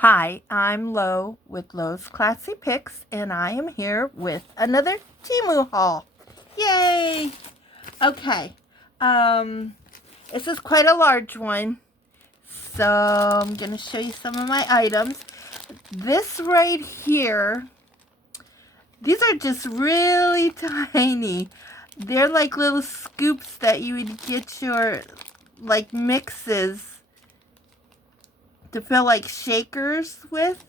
Hi, I'm Lo with Lo's Classy Picks, and I am here with another Temu haul. Yay! Okay, this is quite a large one, so I'm going to show you some of my items. This right here, these are just really tiny. They're like little scoops that you would get your, like, mixes to fill like shakers with.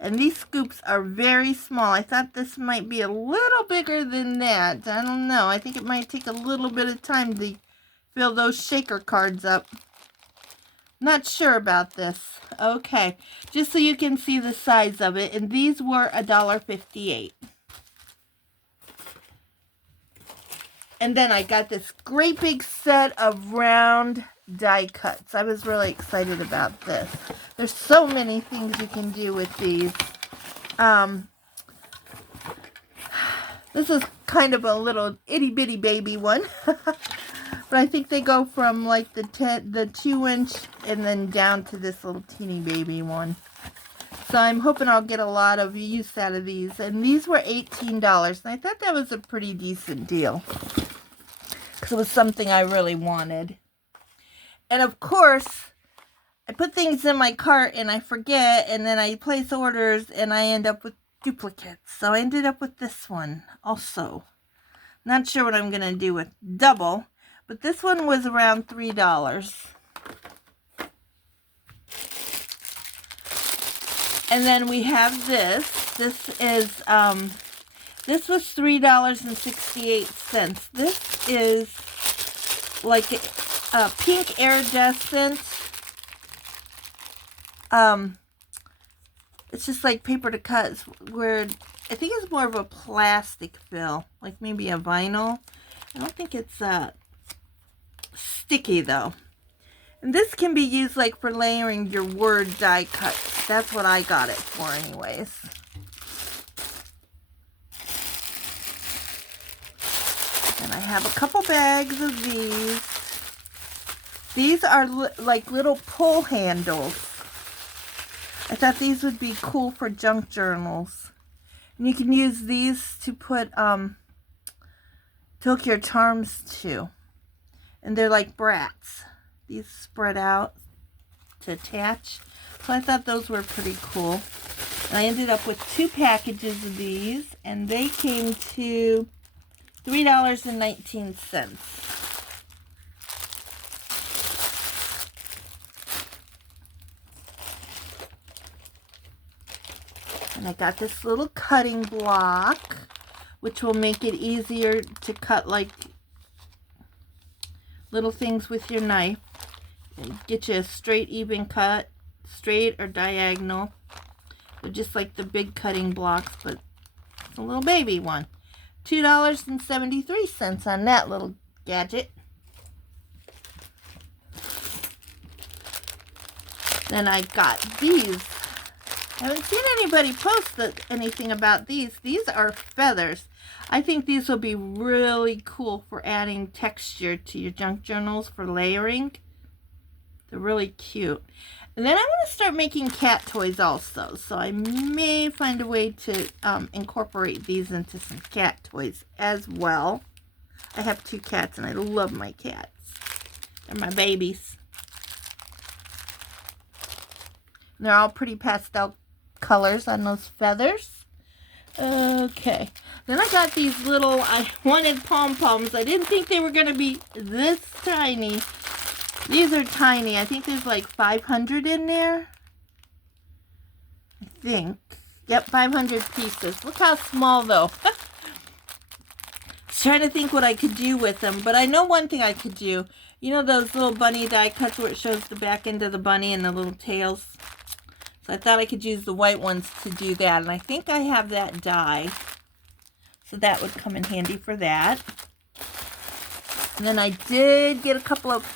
And these scoops are very small. I thought this might be a little bigger than that. I don't know. I think it might take a little bit of time to fill those shaker cards up. Not sure about this. Okay, just so you can see the size of it. And these were $1.58. And then I got this great big set of round die cuts. I was really excited about this. There's so many things you can do with these. This is kind of a little itty bitty baby one. But I think they go from like the 2-inch and then down to this little teeny baby one. So I'm hoping I'll get a lot of use out of these. And these were $18. And I thought that was a pretty decent deal, because it was something I really wanted. And of course, I put things in my cart and I forget. And then I place orders and I end up with duplicates. So I ended up with this one also. Not sure what I'm going to do with double, but this one was around $3. And then we have this. This was $3.68. This is like a pink iridescent. It's just like paper to cut, where I think it's more of a plastic fill, like maybe a vinyl. I don't think it's sticky though. And this can be used like for layering your word die cuts. That's what I got it for anyways. And I have a couple bags of these. These are like little pull handles. I thought these would be cool for junk journals. And you can use these to put to hook your charms to. And they're like brats. These spread out to attach. So I thought those were pretty cool. And I ended up with 2 packages of these. And they came to $3.19. And I got this little cutting block, which will make it easier to cut like little things with your knife. Get you a straight, even cut, straight or diagonal. They're just like the big cutting blocks, but it's a little baby one. $2.73 on that little gadget. Then I got these. I haven't seen anybody post anything about these. These are feathers. I think these will be really cool for adding texture to your junk journals for layering. They're really cute. And then I want to start making cat toys also. So I may find a way to incorporate these into some cat toys as well. I have 2 cats and I love my cats. They're my babies. And they're all pretty pastel colors on those feathers. Okay, then I got these little, I wanted pom-poms. I didn't think they were going to be this tiny. These are tiny. I think there's like 500 in there. I think. Yep, 500 pieces. Look how small though. Trying to think what I could do with them, but I know one thing I could do. You know those little bunny die cuts where it shows the back end of the bunny and the little tails? So I thought I could use the white ones to do that. And I think I have that die. So that would come in handy for that. And then I did get a couple of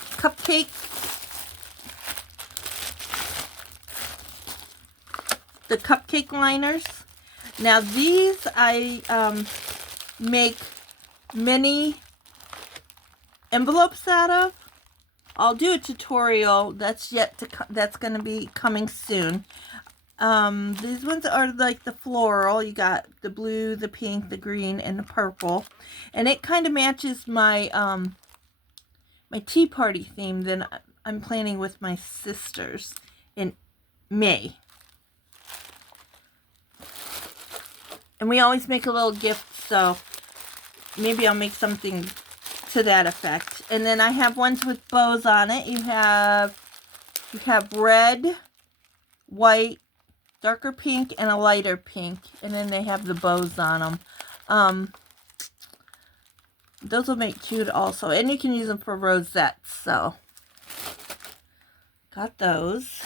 the cupcake liners. Now these I make mini envelopes out of. I'll do a tutorial that's going to be coming soon These ones are like the floral. You got the blue, the pink, the green, and the purple. And it kind of matches my, my tea party theme that I'm planning with my sisters in May. And we always make a little gift, so maybe I'll make something to that effect. And then I have ones with bows on it. You have red, white, darker pink, and a lighter pink. And then they have the bows on them. Those will make cute also. And you can use them for rosettes. So, got those.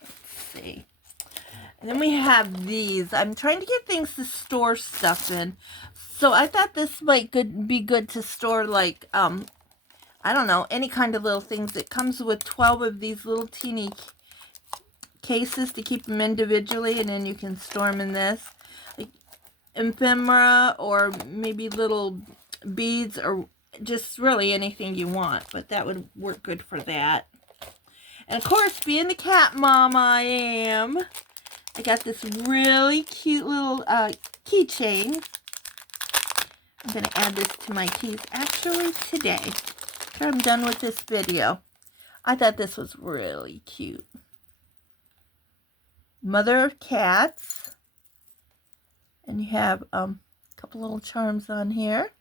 Let's see. And then we have these. I'm trying to get things to store stuff in. So I thought this might be good to store, like, I don't know, any kind of little things. It comes with 12 of these little teeny cases to keep them individually, and then you can store them in this. Like ephemera, or maybe little beads, or just really anything you want. But that would work good for that. And of course, being the cat mom I am, I got this really cute little keychain. I'm going to add this to my keys actually today, after I'm done with this video. I thought this was really cute. Mother of cats. And you have a couple little charms on here.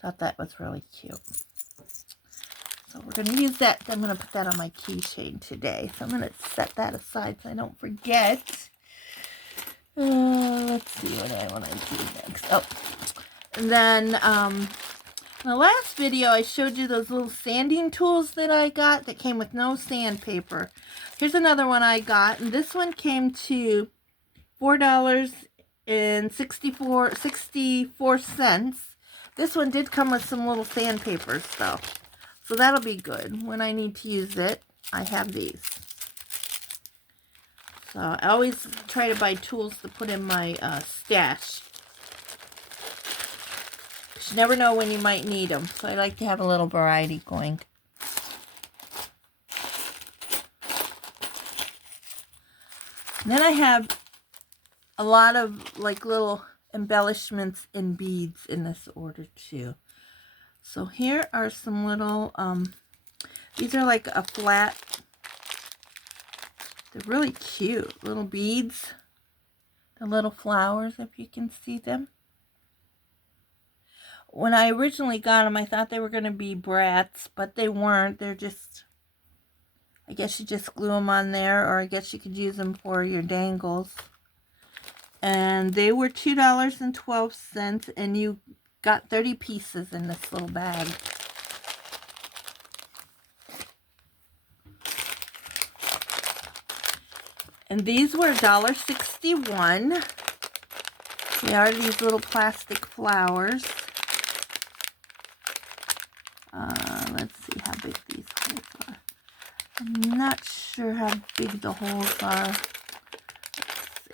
Thought that was really cute. So we're going to use that. I'm going to put that on my keychain today. So I'm going to set that aside so I don't forget. Let's see what I want to do next. Oh, and then in the last video I showed you those little sanding tools that I got that came with no sandpaper. Here's another one I got, and this one came to $4.64. This one did come with some little sandpapers though. So that'll be good. When I need to use it, I have these. So I always try to buy tools to put in my stash. You never know when you might need them. So I like to have a little variety going. And then I have a lot of like little embellishments and beads in this order too. So here are some little, these are like a flat, they're really cute little beads. The little flowers, if you can see them. When I originally got them, I thought they were going to be brats, but they weren't. They're just, I guess you just glue them on there, or I guess you could use them for your dangles. And they were $2.12, and you got 30 pieces in this little bag. And these were $1.61. They are these little plastic flowers. Let's see how big these holes are. I'm not sure how big the holes are. Let's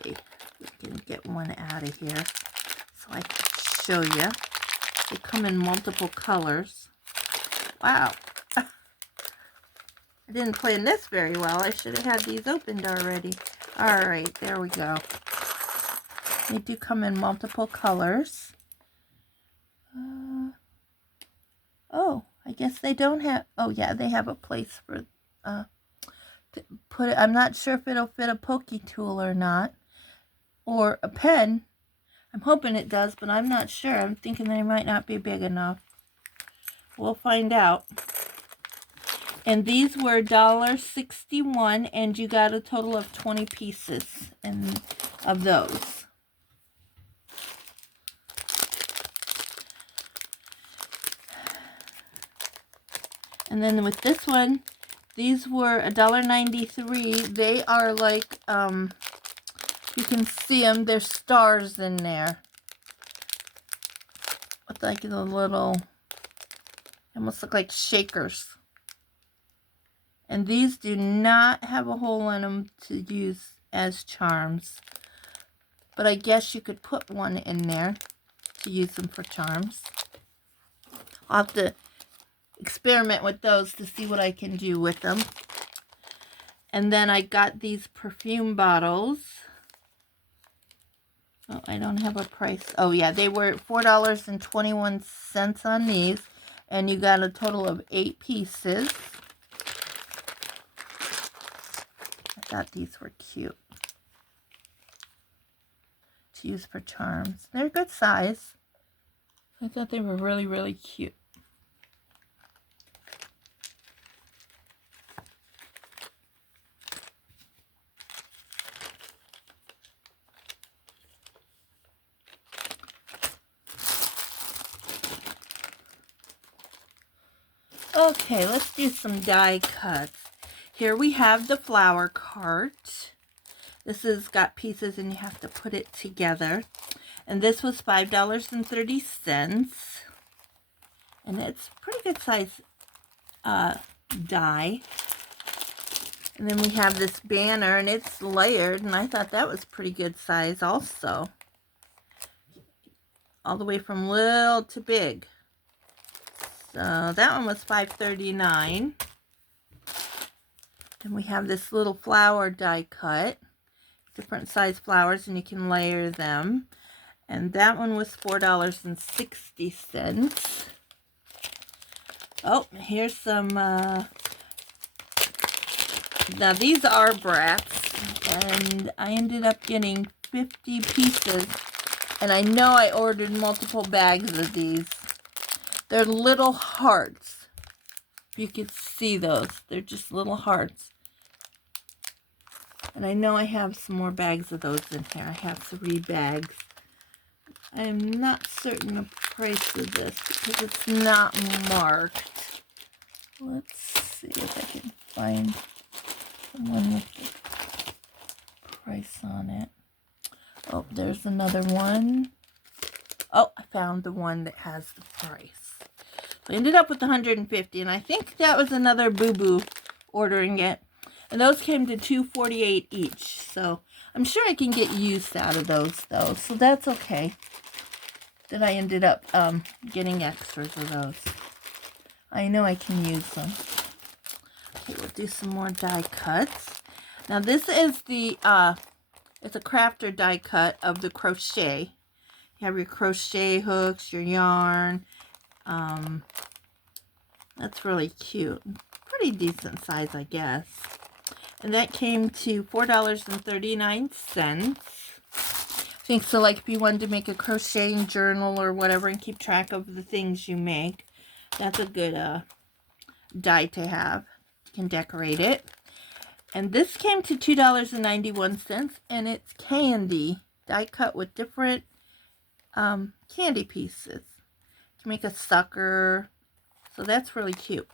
see if we can get one out of here so I can show you. They come in multiple colors. Wow. I didn't plan this very well. I should have had these opened already. Alright, there we go. They do come in multiple colors. Oh, I guess they don't have... Oh, yeah, they have a place for... to put it. I'm not sure if it'll fit a pokey tool or not. Or a pen. I'm hoping it does, but I'm not sure. I'm thinking they might not be big enough. We'll find out. And these were $1.61, and you got a total of 20 pieces of those. And then with this one, these were $1.93. They are like, you can see them, there's stars in there. With like the little, almost look like shakers. And these do not have a hole in them to use as charms. But I guess you could put one in there to use them for charms. I'll have to experiment with those to see what I can do with them. And then I got these perfume bottles. Oh, I don't have a price. Oh, yeah, they were $4.21 on these. And you got a total of 8 pieces. I thought these were cute to use for charms. They're a good size. I thought they were really, really cute. Okay, let's do some die cuts. Here we have the flower cart. This has got pieces and you have to put it together. And this was $5.30. And it's pretty good size die. And then we have this banner and it's layered, and I thought that was pretty good size also. All the way from little to big. So that one was $5.39. Then we have this little flower die cut. Different size flowers and you can layer them. And that one was $4.60. Oh, here's some, now these are brats. And I ended up getting 50 pieces. And I know I ordered multiple bags of these. They're little hearts. If you could see those. They're just little hearts. And I know I have some more bags of those in here. I have 3 bags. I'm not certain the price of this because it's not marked. Let's see if I can find the one with the price on it. Oh, there's another one. Oh, I found the one that has the price. So I ended up with 150, and I think that was another boo-boo ordering it. And those came to $2.48 each. So I'm sure I can get use out of those, though. So that's okay that I ended up getting extras of those. I know I can use them. Okay, we'll do some more die cuts. Now this is the, it's a crafter die cut of the crochet. You have your crochet hooks, your yarn. That's really cute. Pretty decent size, I guess. And that came to $4.39. I think so, like if you wanted to make a crocheting journal or whatever and keep track of the things you make, that's a good die to have. You can decorate it. And this came to $2.91, and it's candy. Die cut with different candy pieces. You can make a sucker. So that's really cute.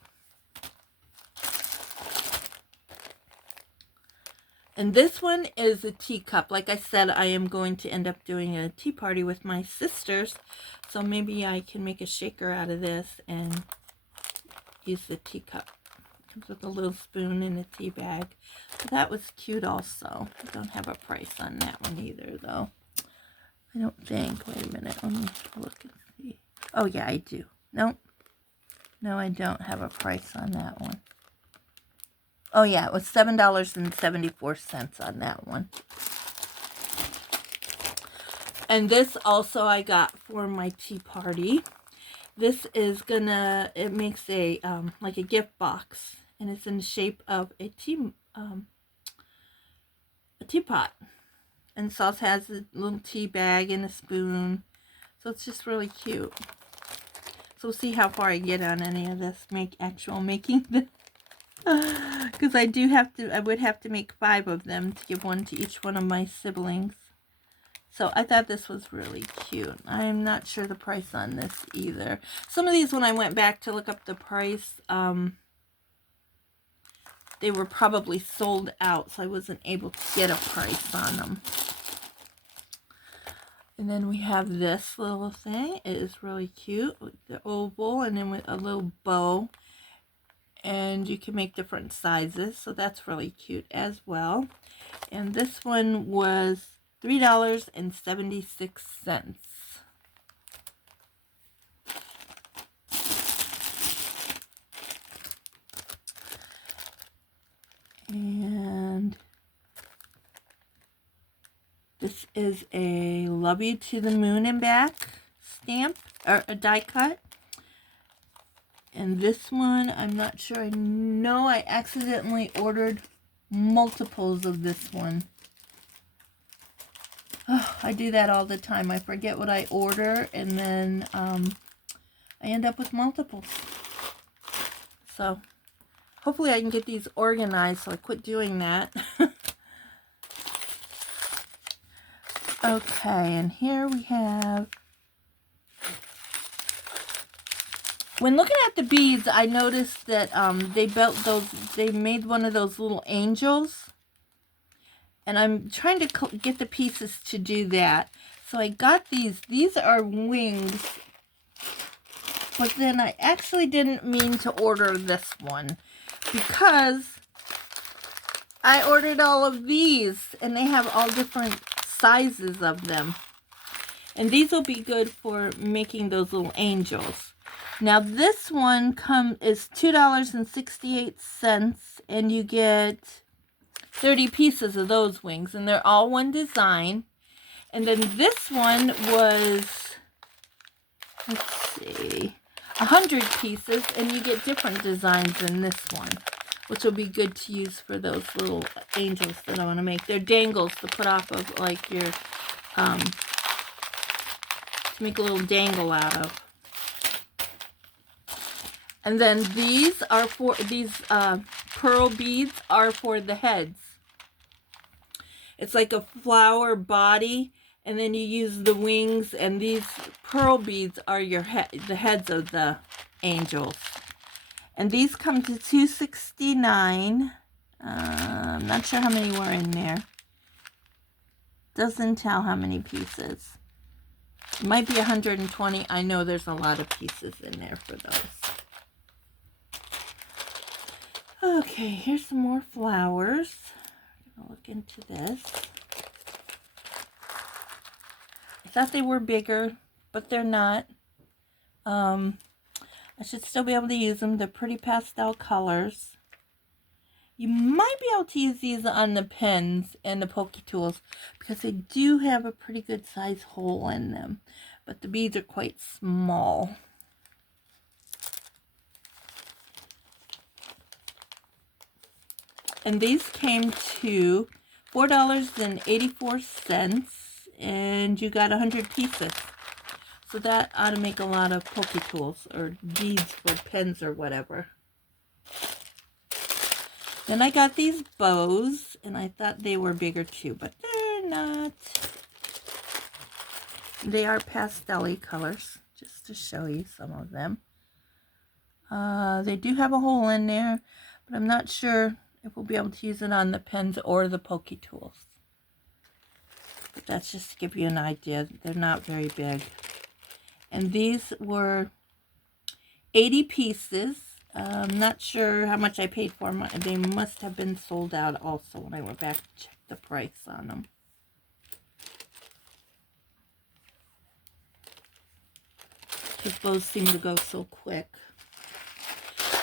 And this one is a teacup. Like I said, I am going to end up doing a tea party with my sisters. So maybe I can make a shaker out of this and use the teacup. It comes with a little spoon and a tea bag. So that was cute also. I don't have a price on that one either, though. I don't think. Wait a minute. Let me look and see. Oh, yeah, I do. Nope. No, I don't have a price on that one. Oh, yeah, it was $7.74 on that one. And this also I got for my tea party. This is gonna, it makes a, like a gift box. And it's in the shape of a teapot. And it also has a little tea bag and a spoon. So it's just really cute. So we'll see how far I get on any of this making this. Because I would have to make 5 of them to give one to each one of my siblings. So I thought this was really cute. I'm not sure the price on this either. Some of these, when I went back to look up the price, they were probably sold out, so I wasn't able to get a price on them. And then we have this little thing. It is really cute with the oval and then with a little bow. And you can make different sizes, so that's really cute as well. And this one was $3.76. And This is a Love You to the Moon and Back stamp, or a die cut. And this one, I'm not sure. I know I accidentally ordered multiples of this one. Oh, I do that all the time. I forget what I order, and then I end up with multiples. So, hopefully I can get these organized so I quit doing that. Okay, and here we have... When looking at the beads, I noticed that they made one of those little angels. And I'm trying to get the pieces to do that. So I got these. These are wings. But then I actually didn't mean to order this one, because I ordered all of these, and they have all different sizes of them. And these will be good for making those little angels. Now this one is $2.68, and you get 30 pieces of those wings, and they're all one design. And then this one was, let's see, 100 pieces, and you get different designs in this one, which will be good to use for those little angels that I want to make. They're dangles to put off of, like, your, to make a little dangle out of. And then these are for, pearl beads are for the heads. It's like a flower body, and then you use the wings, and these pearl beads are the heads of the angels. And these come to $2.69. I'm not sure how many were in there. Doesn't tell how many pieces. It might be 120. I know there's a lot of pieces in there for those. Okay, here's some more flowers. I'm gonna look into this. I thought they were bigger, but they're not. I should still be able to use them. They're pretty pastel colors. You might be able to use these on the pens and the Poke Tools, because they do have a pretty good size hole in them, but the beads are quite small. And these came to $4.84, and you got 100 pieces. So that ought to make a lot of Poke Tools or beads for pens or whatever. Then I got these bows, and I thought they were bigger too, but they're not. They are pastel-y colors, just to show you some of them. They do have a hole in there, but I'm not sure if we'll be able to use it on the pens or the Poke Tools. But that's just to give you an idea. They're not very big. And these were 80 pieces. I'm not sure how much I paid for them. They must have been sold out also when I went back to check the price on them. These bows seem to go so quick.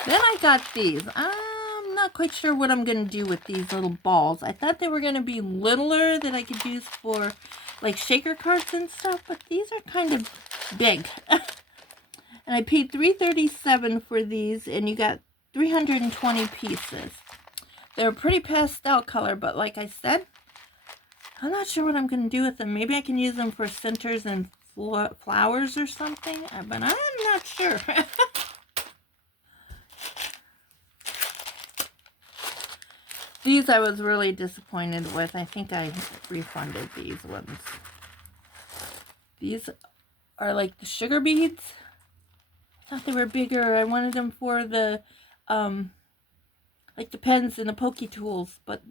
Then I got these. I'm not quite sure what I'm going to do with these little balls. I thought they were going to be littler that I could use for like shaker cards and stuff, but these are kind of big. And I paid $3.37 for these, and you got 320 pieces. They're a pretty pastel color, but like I said, I'm not sure what I'm going to do with them. Maybe I can use them for centers and flowers or something, but I'm not sure. These I was really disappointed with. I think I refunded these ones. These are like the sugar beads. I thought they were bigger. I wanted them for the, like the pens and the Poke Tools, but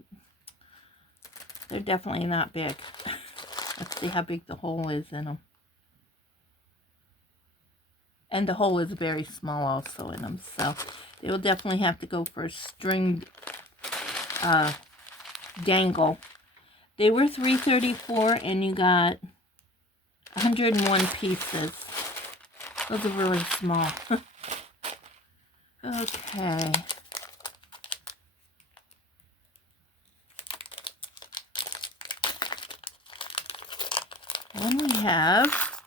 they're definitely not big. Let's see how big the hole is in them. And the hole is very small also in them, so they will definitely have to go for a string dangle. They were $3.34, and you got 101 pieces. Those are really small. Okay. have,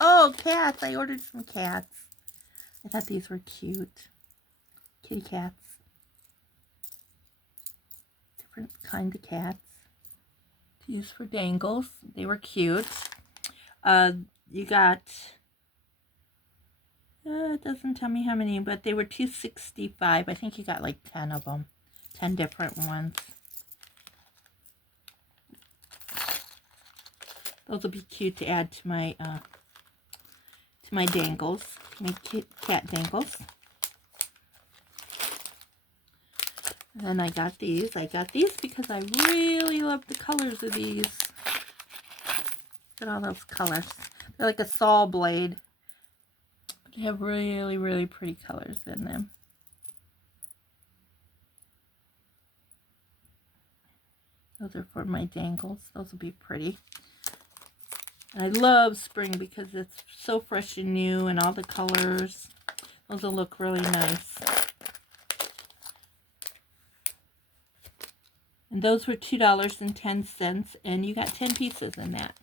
oh, cats. I ordered some cats. I thought these were cute. Kitty cats. Different kind of cats to use for dangles. They were cute. You got, it doesn't tell me how many, but they were $2.65. I think you got like 10 of them. 10 different ones. Those will be cute to add to my dangles, my cat dangles. And then I got these. I got these because I really love the colors of these. Look at all those colors. They're like a saw blade. They have really, really pretty colors in them. Those are for my dangles. Those will be pretty. And I love spring because it's so fresh and new and all the colors. Those will look really nice. And those were $2.10, and you got 10 pieces in that.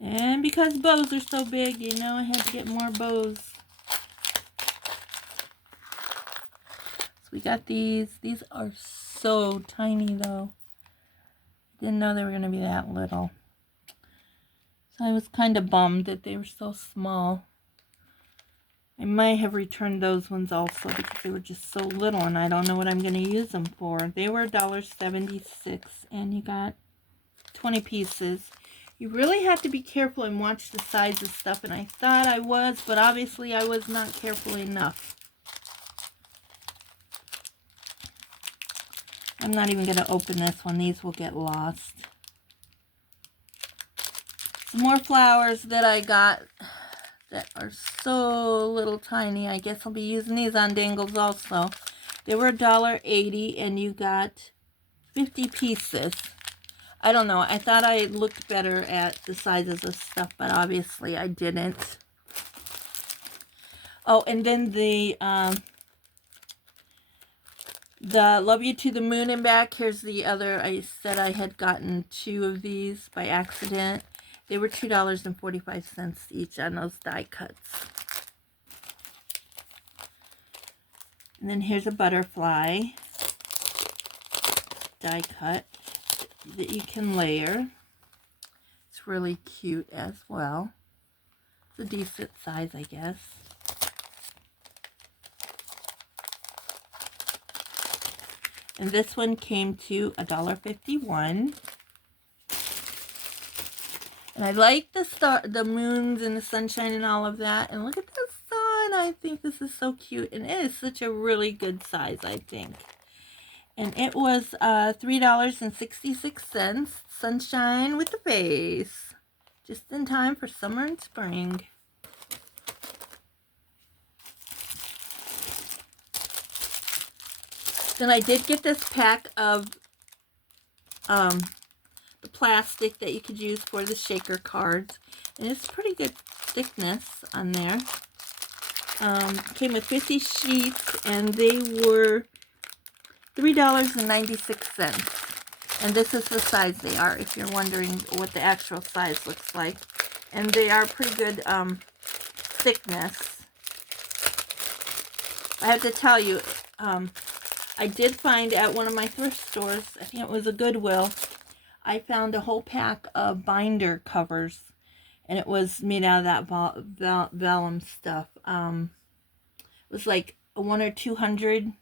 And because bows are so big, you know, I had to get more bows. So we got these. These are so tiny, though. Didn't know they were going to be that little. So I was kind of bummed that they were so small. I might have returned those ones also because they were just so little and I don't know what I'm going to use them for. They were $1.76 and you got 20 pieces. You really have to be careful and watch the size of stuff, and I thought I was, but obviously I was not careful enough. I'm not even going to open this one. These will get lost. Some more flowers that I got that are so little tiny. I guess I'll be using these on dangles also. They were $1.80 and you got 50 pieces. I don't know. I thought I looked better at the sizes of stuff, but obviously I didn't. Oh, and then the Love You to the Moon and Back. Here's the other. I said I had gotten 2 of these by accident. They were $2.45 each on those die cuts. And then here's a butterfly die cut that you can layer. It's really cute as well. It's a decent size, I guess. And this one came to $1.51. And I like the moons and the sunshine and all of that. And look at the sun. I think this is so cute. And it is such a really good size, I think. And it was $3.66. Sunshine with the face. Just in time for summer and spring. Then I did get this pack of the plastic that you could use for the shaker cards. And it's pretty good thickness on there. Came with 50 sheets and they were $3.96. And this is the size they are, if you're wondering what the actual size looks like. And they are pretty good thickness. I have to tell you, I did find at one of my thrift stores, I think it was a Goodwill, I found a whole pack of binder covers. And it was made out of that vellum stuff. It was like a 1 or 200.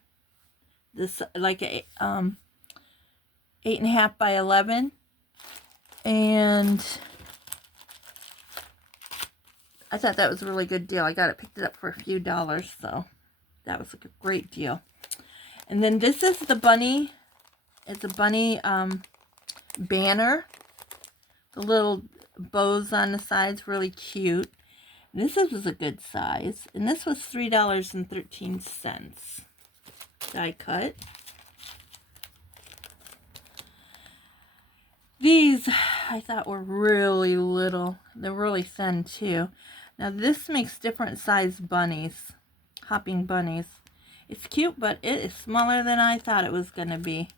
This like a 8.5 by 11, and I thought that was a really good deal. I picked it up for a few dollars, so that was a great deal. And then this is the bunny. It's a bunny banner. The little bows on the sides, really cute. This was a good size, and this was $3.13. Die cut. These I thought were really little. They're really thin too. Now this makes different size bunnies, hopping bunnies. It's cute, but it is smaller than I thought it was going to be.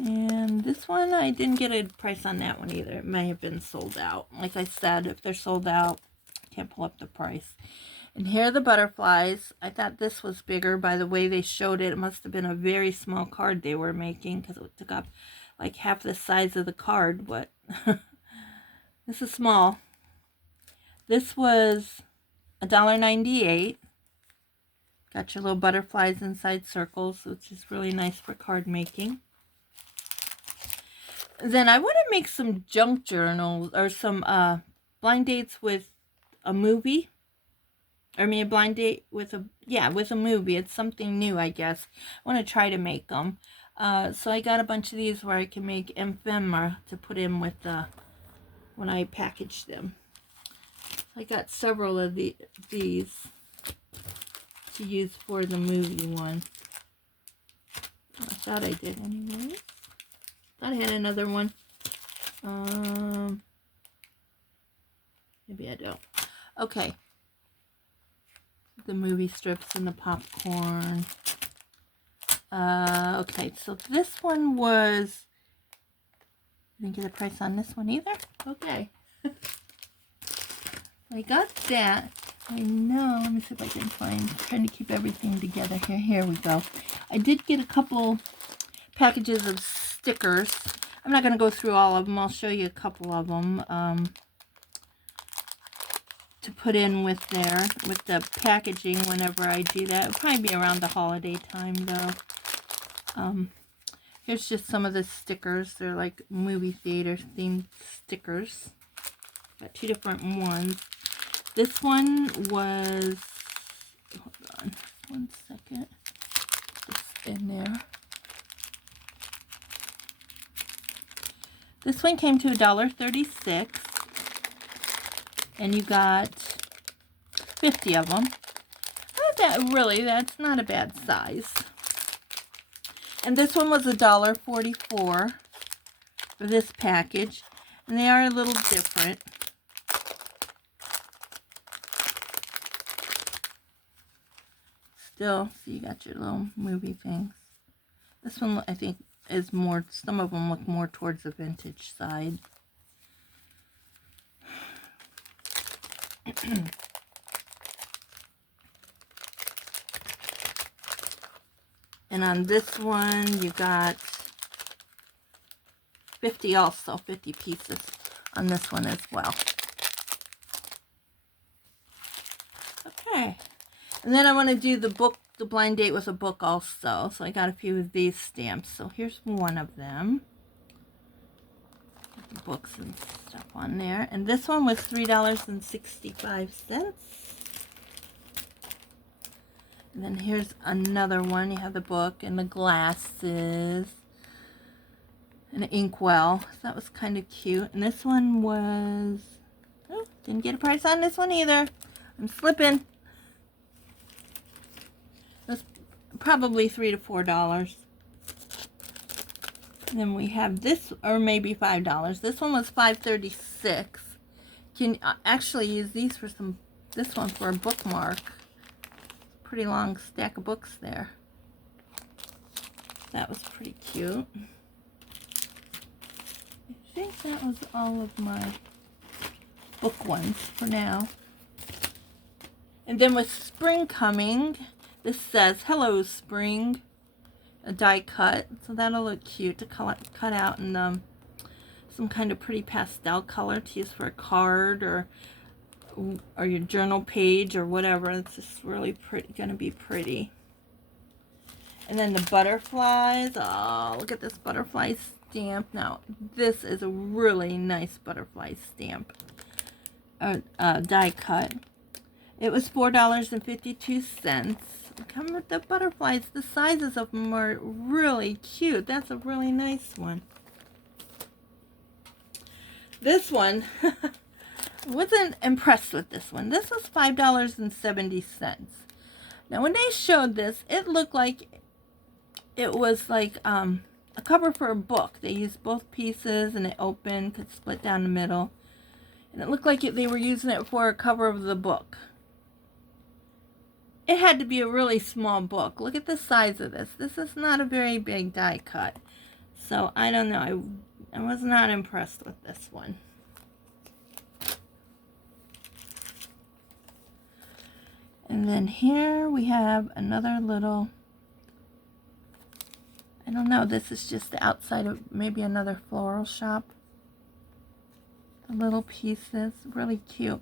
And this one, I didn't get a price on that one either. It may have been sold out. Like I said, if they're sold out, I can't pull up the price. And here are the butterflies. I thought this was bigger by the way they showed it. It must have been a very small card they were making because it took up like half the size of the card. But this is small. This was $1.98. Got your little butterflies inside circles, which is really nice for card making. Then I want to make some junk journals or some blind dates with a movie. I mean, a blind date with a movie. It's something new, I guess. I want to try to make them. So I got a bunch of these where I can make ephemera to put in with when I package them. I got several of these to use for the movie one. I thought I did anyway. Thought I had another one. Maybe I don't. Okay. The movie strips and the popcorn. Okay, so this one was... I didn't get a price on this one either. Okay. I got that. I know. Let me see if I can find. I'm trying to keep everything together here. Here we go. I did get a couple packages of stickers. I'm not going to go through all of them. I'll show you a couple of them to put in with the packaging whenever I do that. It'll probably be around the holiday time though. Here's just some of the stickers. They're like movie theater themed stickers. Got two different ones. This one was, hold on one second, it's in there. This one came to $1.36, and you got 50 of them. That's not a bad size. And this one was $1.44 for this package, and they are a little different. Still, so you got your little movie things. This one, I think, is more, some of them look more towards the vintage side. And on this one, you got 50 also, 50 pieces on this one as well. Okay. And then I want to do the book, the blind date with a book also. So I got a few of these stamps. So here's one of them. Got the books and stuff on there. And this one was $3.65. And then here's another one. You have the book and the glasses. And an inkwell. So that was kind of cute. And this one was... Oh, didn't get a price on this one either. I'm slipping. It was probably $3 to $4. And then we have this, or maybe $5. This one was $5.36. Can actually use these for some, this one for a bookmark. Pretty long stack of books there. That was pretty cute. I think that was all of my book ones for now. And then with spring coming, this says, "Hello, Spring," a die cut. So that'll look cute to cut out in some kind of pretty pastel color to use for a card or your journal page or whatever. It's just really pretty, gonna be pretty. And then the butterflies. Oh, look at this butterfly stamp. Now, this is a really nice butterfly stamp. Die cut. It was $4.52. Come with the butterflies. The sizes of them are really cute. That's a really nice one. This one, wasn't impressed with this one. This was $5.70. Now, when they showed this, it looked like it was like a cover for a book. They used both pieces and it opened, could split down the middle. And it looked like they were using it for a cover of the book. It had to be a really small book. Look at the size of this. This is not a very big die cut. So I don't know. I was not impressed with this one. And then here we have another little, I don't know, this is just the outside of maybe another floral shop. The little pieces, really cute.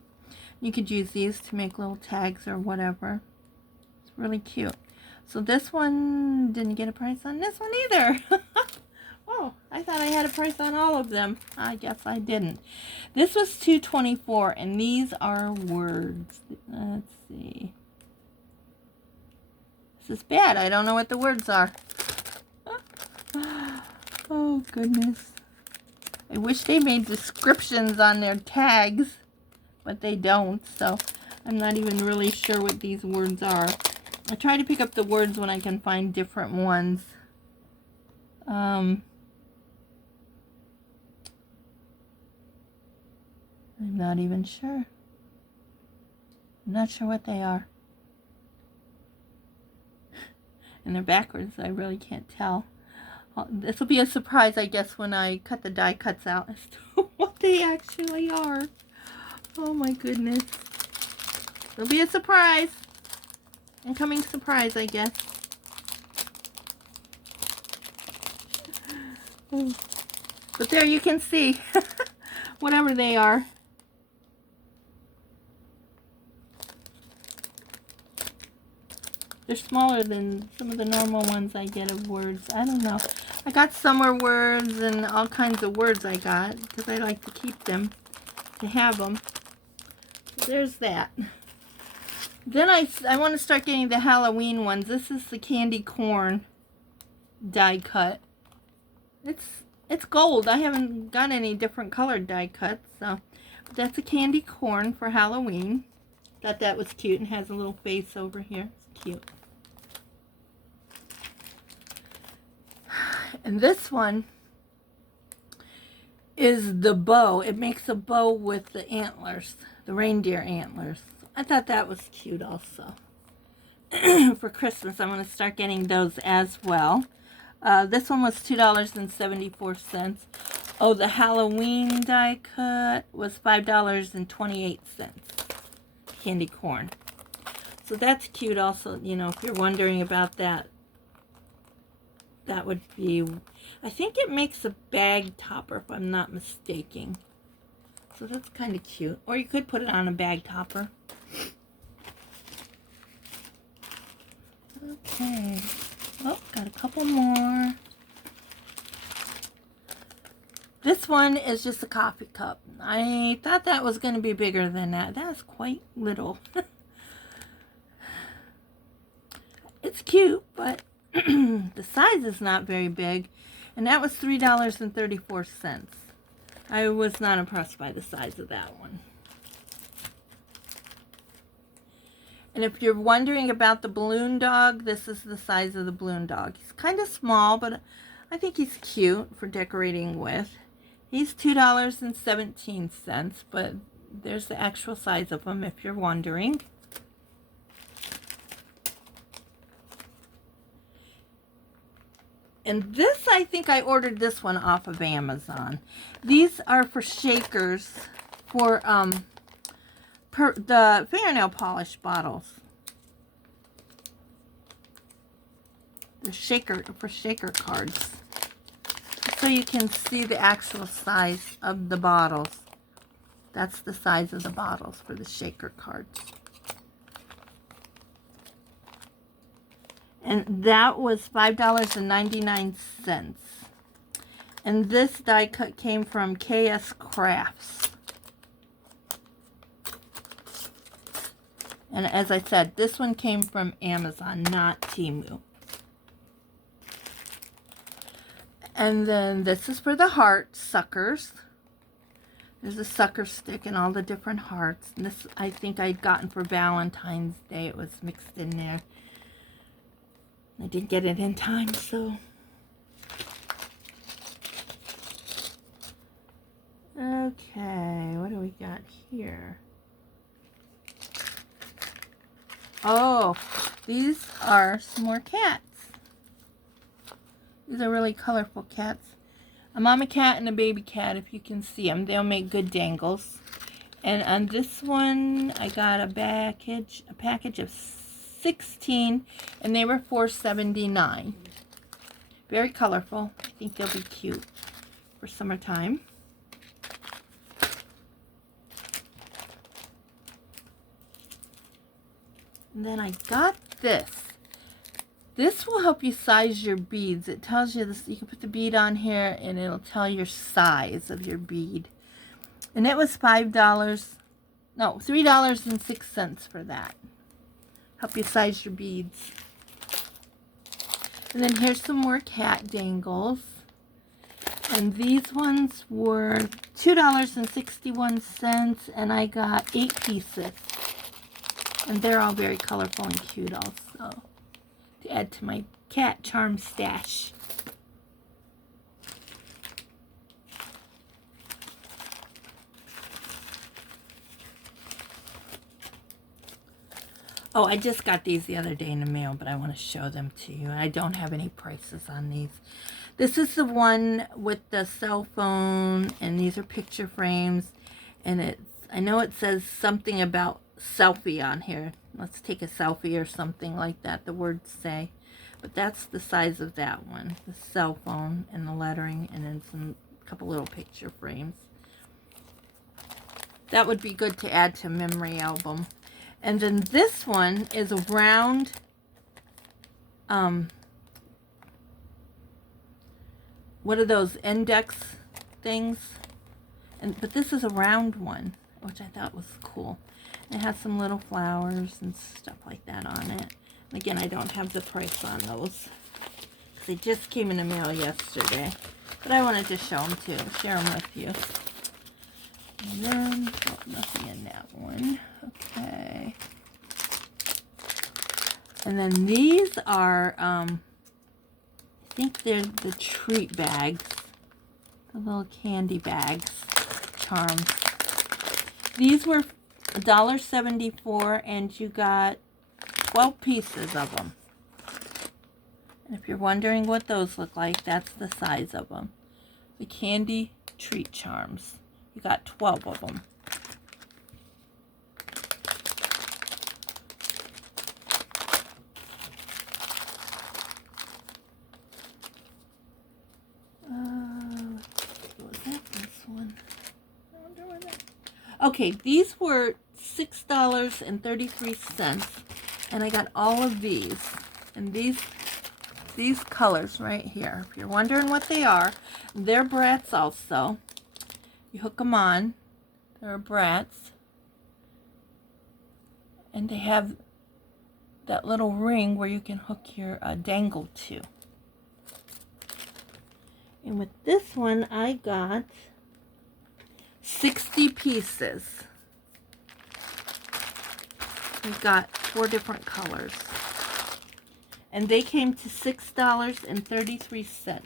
You could use these to make little tags or whatever. It's really cute. So this one didn't get a price on this one either. Oh, I thought I had a price on all of them. I guess I didn't. This was $2.24, and these are words. Let's see. This is bad. I don't know what the words are. Oh, goodness. I wish they made descriptions on their tags, but they don't, so I'm not even really sure what these words are. I try to pick up the words when I can find different ones. I'm not even sure. I'm not sure what they are. And they're backwards, I really can't tell. This will be a surprise, I guess, when I cut the die cuts out as to what they actually are. Oh my goodness. It'll be a surprise. Incoming surprise, I guess. But there you can see whatever they are. They're smaller than some of the normal ones I get of words. I don't know. I got summer words and all kinds of words I got because I like to keep them, to have them. So there's that. Then I want to start getting the Halloween ones. This is the candy corn die cut. It's gold. I haven't got any different colored die cuts, so but that's a candy corn for Halloween. Thought that was cute and has a little face over here. It's cute. And this one is the bow. It makes a bow with the antlers, the reindeer antlers. I thought that was cute also. For Christmas, I'm going to start getting those as well. This one was $2.74. Oh, the Halloween die cut was $5.28. Candy corn. So that's cute also, you know, if you're wondering about that. That would be, I think it makes a bag topper if I'm not mistaken. So that's kind of cute. Or you could put it on a bag topper. Okay. Oh, got a couple more. This one is just a coffee cup. I thought that was going to be bigger than that. That's quite little. It's cute, but the size is not very big. And that was $3.34. I was not impressed by the size of that one. And if you're wondering about the balloon dog, this is the size of the balloon dog. He's kind of small, but I think he's cute for decorating with. He's $2.17, but there's the actual size of him if you're wondering. And this, I think I ordered this one off of Amazon. These are for shakers for the fingernail polish bottles. The shaker for shaker cards. So you can see the actual size of the bottles. That's the size of the bottles for the shaker cards. And that was $5.99. And this die cut came from KS Crafts. And as I said, this one came from Amazon, not Temu. And then this is for the heart suckers. There's a sucker stick and all the different hearts. And this I think I'd gotten for Valentine's Day. It was mixed in there. I didn't get it in time, so. Okay, what do we got here? Oh, these are some more cats. These are really colorful cats. a mama cat and a baby cat, if you can see them. They'll make good dangles. And on this one, I got a package of 16, and they were $4.79. Very colorful. I think they'll be cute for summertime. And then I got this. This will help you size your beads. It tells you this. You can put the bead on here, and it'll tell your size of your bead. And it was $3.06 for that. Help you size your beads. And then here's some more cat dangles. And these ones were $2.61, and I got 8 pieces. And they're all very colorful and cute also, to add to my cat charm stash. Oh, I just got these the other day in the mail, but I want to show them to you. I don't have any prices on these. This is the one with the cell phone, and these are picture frames. And I know it says something about selfie on here. Let's take a selfie or something like that, the words say. But that's the size of that one. The cell phone and the lettering, and then a couple little picture frames. That would be good to add to a memory album. And then this one is a round, what are those, index things? But this is a round one, which I thought was cool. It has some little flowers and stuff like that on it. And again, I don't have the price on those, because they just came in the mail yesterday. But I wanted to show them too, share them with you. And then, oh, nothing in that one. Okay. And then these are, I think they're the treat bags. The little candy bags, charms. These were $1.74, and you got 12 pieces of them. And if you're wondering what those look like, that's the size of them. The candy treat charms. You got 12 of them. Was that this one? I wonder where that. Okay, these were $6.33, and I got all of these. And these colors right here. If you're wondering what they are, they're brats also. You hook them on. They're brats. And they have that little ring where you can hook your dangle to. And with this one, I got 60 pieces. We've got 4 different colors. And they came to $6.33.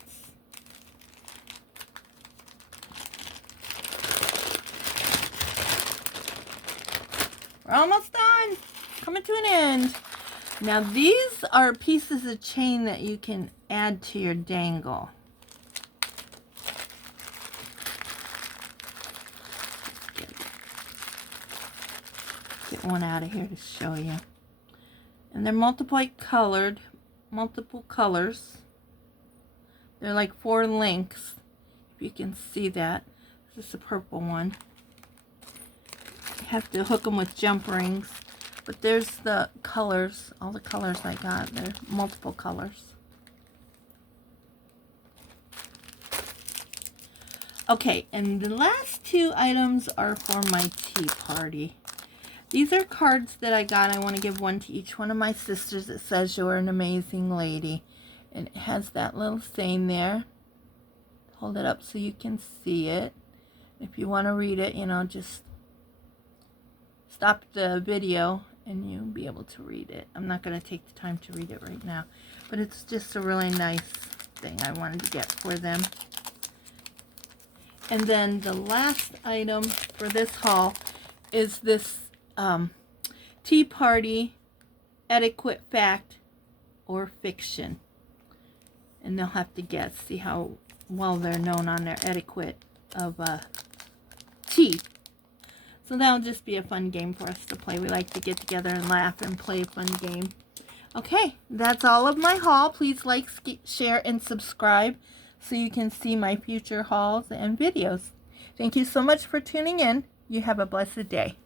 We're almost done. Coming to an end. Now these are pieces of chain that you can add to your dangle. Get one out of here to show you. And they're multiple colors. They're like 4 links, if you can see that. This is the purple one. You have to hook them with jump rings. But there's the colors, all the colors I got. They're multiple colors. Okay, and the last 2 items are for my tea party. These are cards that I got. I want to give one to each one of my sisters that says you're an amazing lady. And it has that little saying there. Hold it up so you can see it. If you want to read it, you know, just stop the video and you'll be able to read it. I'm not going to take the time to read it right now. But it's just a really nice thing I wanted to get for them. And then the last item for this haul is this Tea Party Etiquette Fact or Fiction. And they'll have to guess, see how well they're known on their etiquette of tea. So that'll just be a fun game for us to play. We like to get together and laugh and play a fun game. Okay, that's all of my haul. Please like, share, and subscribe so you can see my future hauls and videos. Thank you so much for tuning in. You have a blessed day.